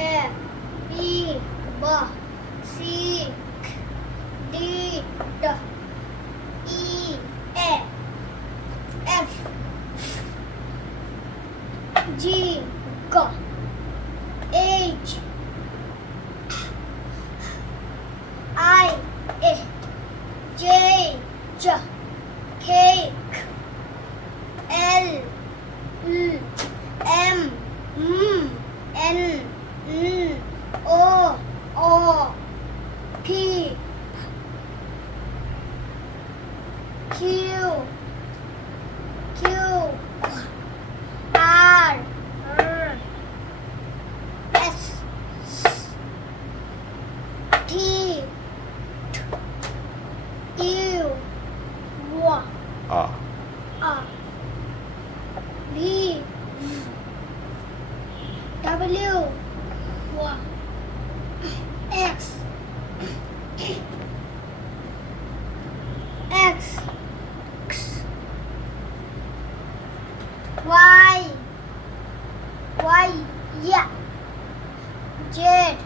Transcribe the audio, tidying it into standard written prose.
A B B C D D E A F G G H I A J J K L M N O P Q R S T U A. V W X Y Z